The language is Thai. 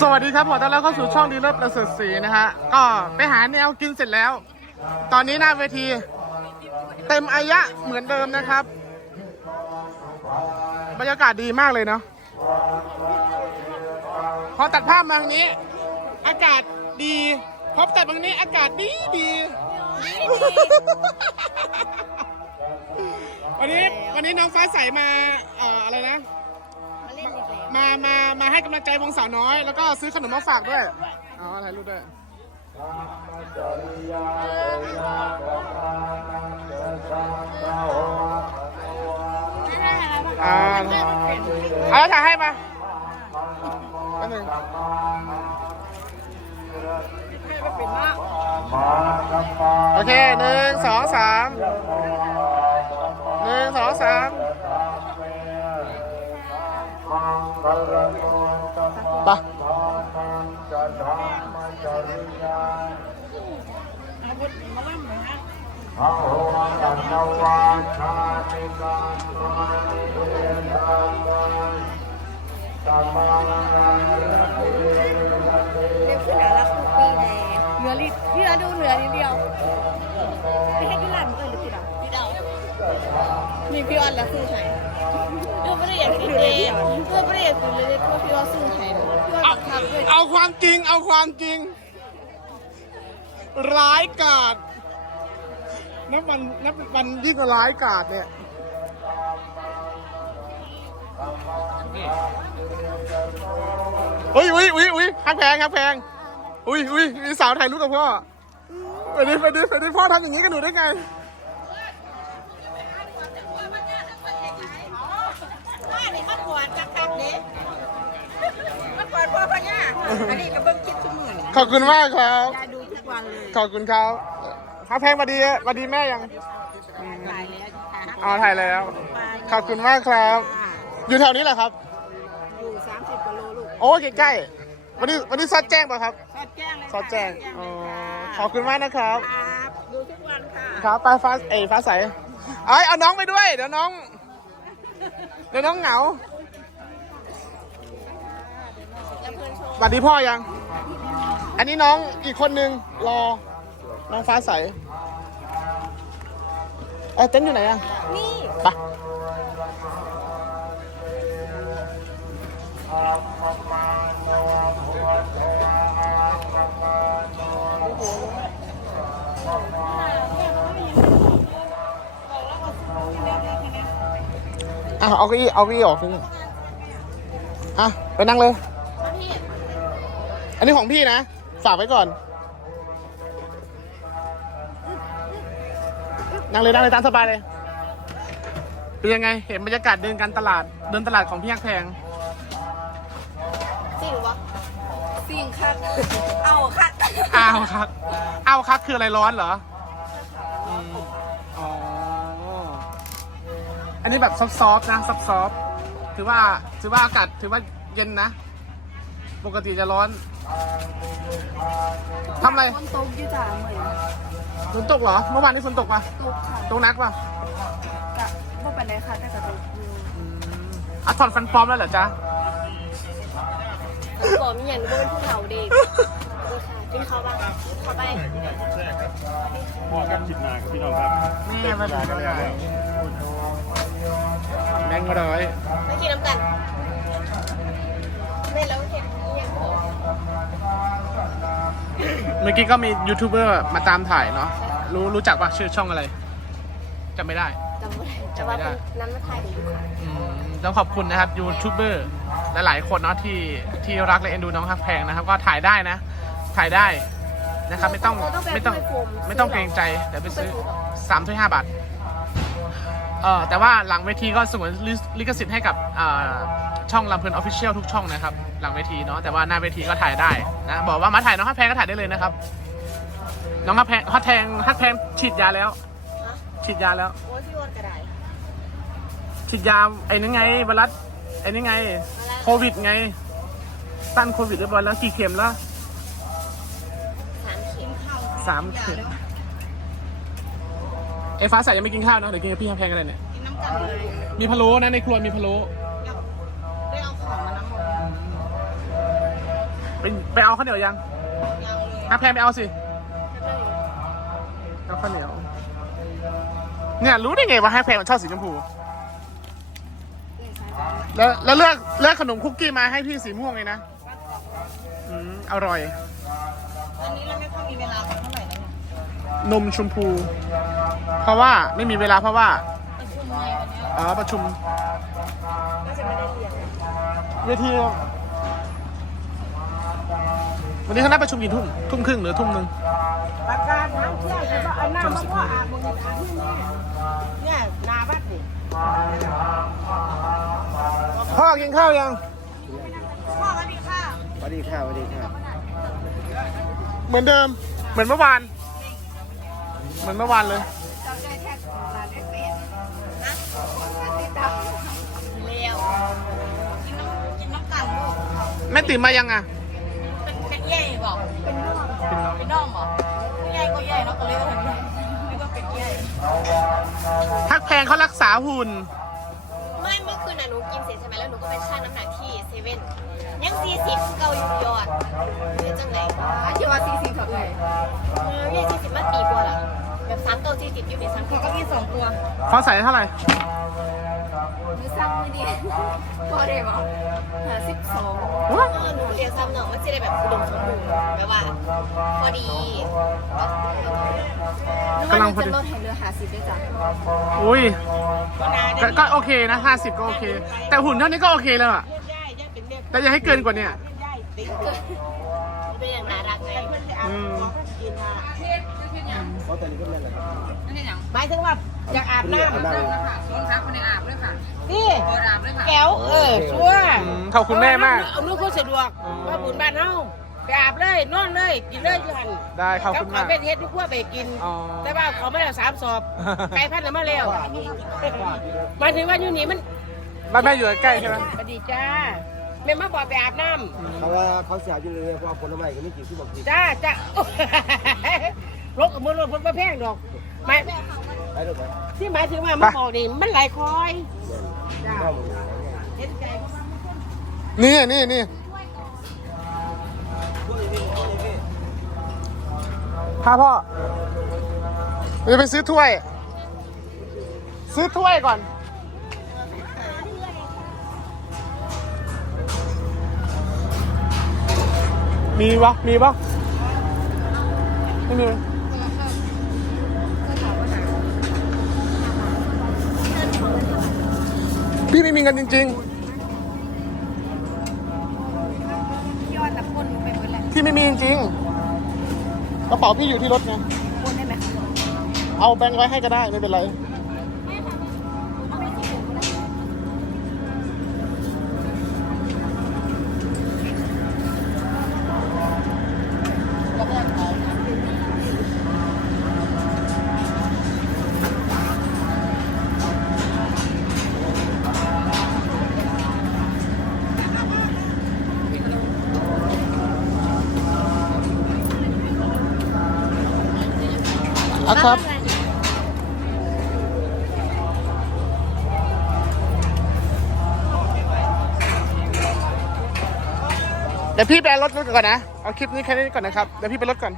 สวัสดีครับขอต้อนรับเข้าสู่ช่องดีเลิศประเสริฐศรีนะฮะ ก็ไปหาแนวกินเสร็จแล้ว ตอนนี้หน้าเวที เต็มอายะเหมือนเดิมนะครับ บรรยากาศดีมากเลยเนาะ พอตัดภาพมาทางนี้ อากาศดี พอตัดมาทางนี้อากาศดีดี วันนี้วันนี้น้องฟ้าใสมาเอ่ออะไรนะ มามามาให้กำลังใจวงสาวน้อย แล้วก็ซื้อขนมมาฝากด้วยอ๋อถ่ายรูปด้วยอ่าเอาแล้วถ่ายให้มาอันหนึ่งโอเคหนึ่งสองสามหนึ่งสองสามไปะพระโหรันตวาชาติการมานิเรนทามันสัมมานาเระเรียกขึ้นหนารักทุกปีเลยเหนือลิดพี่เราดูเหนือนิดเดียวไม่ให้พี่หลานเอ้ย มีพี่ออนแล้วซื้ไทยดูไม่ได้อยากกินเลยดูไม่ได้อยากกินเลยเพราะพี่ออนซื้อไทยนะพี่ออนเอาทำด้วยเอาความจริงเอาความจริง ร้ายกาจนับวันนับวันยิ่งกว่าร้ายกาจเนี่ยอุ้ยอุ้ยอุ้ยอุ้ยฮักแพงฮักแพงอุ้ยอุ้ยมีสาวถ่ายรูปกับพ่อไปดิไปดิไปดิพ่อทำอย่างนี้กับหนูได้ไง อันนี้ก็เบิ่งคิดทุกมื้อนี่ขอบคุณมากครับ ยายดูทุกวันเลยขอบคุณครับฮักแพงมาดีมาดีแม่ยังหลายแล้วค่ะอ๋อถ่ายแล้ว ขอบคุณมากครับ อยู่แถวนี้แหละครับ อยู่30กิโลลูกโอ้ใกล้ๆวันนี้วันนี้ซอดแจ้งป่ะครับ สอดแจ้งเลยซอดแจ้งค่ะอ๋อแจ้งเลยค่ะขอบคุณมากนะครับ ครับดูทุกวันค่ะครับไปฟ้าเอยฟ้าใสเอ้ยเอาน้องไปด้วย เดี๋ยวน้อง เดี๋ยวน้องเหงา สวัสดีพ่อยัง อันนี้น้องอีกคนนึงรอ น้องฟ้าใสเอ้ยเต้นท์อยู่ไหนอะนี่ไปอะเอาเก้าอี้เอาเก้าอี้ออกทีนึงอะ ไปนั่งเลยอั นนี้ของพี่นะ ฝากไว้ก่อน นั่งเลยนั่งเลยตามสบายเลย เป็นยังไง เห็นบรรยากาศเดินการตลาด เดินตลาดของพี่ยักษ์แพง สิ่งวะสิ่งคักเอาค่ะอ้าวครับ อ้าวครับคืออะไรร้อนเหรออืมอ๋อ อันนี้แบบซอฟต์ๆนะซอฟต์ๆถือว่า ถือว่าอากาศ ถือว่าเย็นนะ ปกติจะร้อน ทำอะไรคนโตกอยี่จ่าเหมือนฝนตกเหรอ เมื่อวานนี้ฝนตกปะตกค่ะตกหนักปะกะพวกปันไดค่ะแต่กระตกอยู่อะถอดฟันปลอมแล้วเหรอจ๊ะบอกมีอย่างนี้ว่าเป็นผู้เฒ่าเด็กกินเขาบ้างเขาไปพ่อกับคิดนากับพี่น้องครับนี่มาดูกันเลยแบงค์ร้อยไม่กินน้ำกันไม่แล้วเห็นยังพอ เมื่อกี้ก็มียูทูบเบอร์มาตามถ่ายเนาะรู้รู้จักปะชื่อช่องอะไรจำไม่ได้จำไม่ได้แต่ว่าเป็นน้ำมาไทยอยู่ค่ะอืมต้องขอบคุณนะครับยูทูบเบอร์หลายๆคนเนาะที่ที่รักและเอ็นดูน้องฮักแพงนะครับ ก็ถ่ายได้นะ ถ่ายได้นะครับ ไม่ต้องไม่ต้องไม่ต้องเกรงใจเดี๋ยวไปซื้อสามถ้วยห้าบาท เออแต่ว่าหลังเวทีก็สงวนลิขสิทธิ์ให้กับช่องลำเพลินออฟฟิเชียลทุกช่องนะครับ หลังเวทีเนาะแต่ว่าหน้าเวทีก็ถ่ายได้นะบอกว่ามาถ่ายน้องฮักแพงก็ถ่ายได้เลยนะครับ น้องฮักแพงฮักแพงฮักแพงฉีดยาแล้วฉีดยาแล้วโอ้ยพี่วอนกระไดฉีดยาไอ้นั่นไงไวรัสไอ้นี่ไง โควิดไงต้านโควิดเรียบร้อยแล้วกี่เข็มแล้วสามเข็มสามเข็ม ไอ้ฟ้าใสยังไม่กินข้าวเนอะเดี๋ยวกินกับพี่แพงกันเลยเนี่ย กินน้ำกันเลยมีพะโล้นะในครัวมีพะโล้ได้เอาของมาน้ำหมดไปไปเอาข้าวเหนียวยังยังเลยฮักแพงไปเอาสิเอาข้าวเหนียว เนี่ยรู้ได้ไงว่าฮักแพงมันชอบสีชมพู แล้วแล้วเลือกเลือกขนมคุกกี้มาให้พี่สีม่วงเลยนะ อืมอร่อยอันนี้เราไม่ค่อยมีเวลาสักเท่าไหร่แล้วเนี่ย นมชมพู เพราะว่าไม่มีเวลาเพราะว่าประชุมไงวันเนี้ยอ๋อประชุมน่าจะไม่ได้เรียนเวทีวันนี้เขานัดประชุมกี่ทุ่มทุ่มครึ่งหรือทุ่มหนึ่งประกาศน้ำเที่ยวจะต้องเอาน้ำมาพ่ออาบมึงอาบที่นี่เนี่ยนาบัดนี่พ่อกินข้าวยังพ่อสวัสดีค่ะสวัสดีค่ะสวัสดีค่ะ เหมือนเดิม เหมือนเมื่อวาน เหมือนเมื่อวานเลยเร็วกินน้ำกินน้ำกันลูกแม่ติ๋มมายังอะเป็นเป็นใหญ่บอกเป็นน้องเป็นน้องบอกใหญ่ก็ใหญ่เนาะก็เลยว่าเป็นใหญ่นี่ก็เป็นใหญ่ทักแพงเขารักษาหุ่นไม่เมื่อคืนน่ะหนูกินเสร็จใช่ไหมแล้วหนูก็ไปชั่งน้ำหนักที่เซเว่นยังสี่สิบเกาอยู่ยอดเดี๋ยวจังไหนอะที่ว่าสี่สิบเท่าไหร่เออเนี่ยสี่สิบมาปีกว่าละแบบ สามเกาสี่สิบอยู่ในสามเกาก็มีสองตัวเขาใส่เท่าไหร่หนูสั่งมือดีพอได้บอกหาสิบสองโอ้เออหนูเรียนซ้ำเนาะมันจะได้แบบอุดมสมบูรณ์แบบว่า พอดีนึกว่าหนูจะลดให้เหลือหาสิบได้จ้ะอุ้ยก็นาก็ก็โอเคนะห้าสิบก็โอเค แต่หุ่นเท่านี้ก็โอเคแล้วอะเล่นได้ยังเป็นเด็กแต่อย่าให้เกินกว่าเนี้ยเล่นได้ติดเป็นอย่างน่ารักไงเพื่อ นจะเอาของกินมาเพราะตอนนี้ก็ไม่เลยหมายถึงว่าอยากอาบน้อาบน้ำนี่แก้วเออชัวร์อืมขอบคุณแม่มาก เอาลูกเขาสะดวกว่าบุญบ้านเฮาไปอาบเลยนอนเลยกินเลยอยู่หันได้ขอบคุณขมาอกเป็นเฮ็ดทุกขั้วไปกิน อ๋อ แต่ว่าเขาไม่ได้สามสอบไก่พันธุ์น่ะมาแล้วหมายถึงว่าอยู่นี่มันบ้านแม่อยู่ใกล้ๆใช่ไหมสวัสดีจ้าแม่มาบอกไปอาบน้ำ เขาว่าเขาเสียอยู่เลยเพราะว่าผลไม้ก็ไม่กี่ที่บอกทีำจ้าจ้าร ถกับมือรถมันแพงดอกหมายไปดูไปที่หมายถึงว่ามันบอกนี่มันหลายคอยจ้าเข้ามือเห็นใจนี่นี่นี่พาพ่อเราจะไปซื้อถ้วย ซื้อถ้วยก่อน มีปะมีปะไม่มี พี่ไม่มีเงินจริง ยอดละคนไปหมดแล้วๆ พี่ไม่มีจริงๆกระเป๋าพี่อยู่ที่รถไงคนได้ไหมเอาแบงค์ไว้ให้ก็ได้ไม่เป็นไร อะครับ เดี๋ยวพี่ไปเอารถก่อนนะ เอาคลิปนี้แค่นี้ก่อนนะครับ เดี๋ยวพี่ไปรถก่อน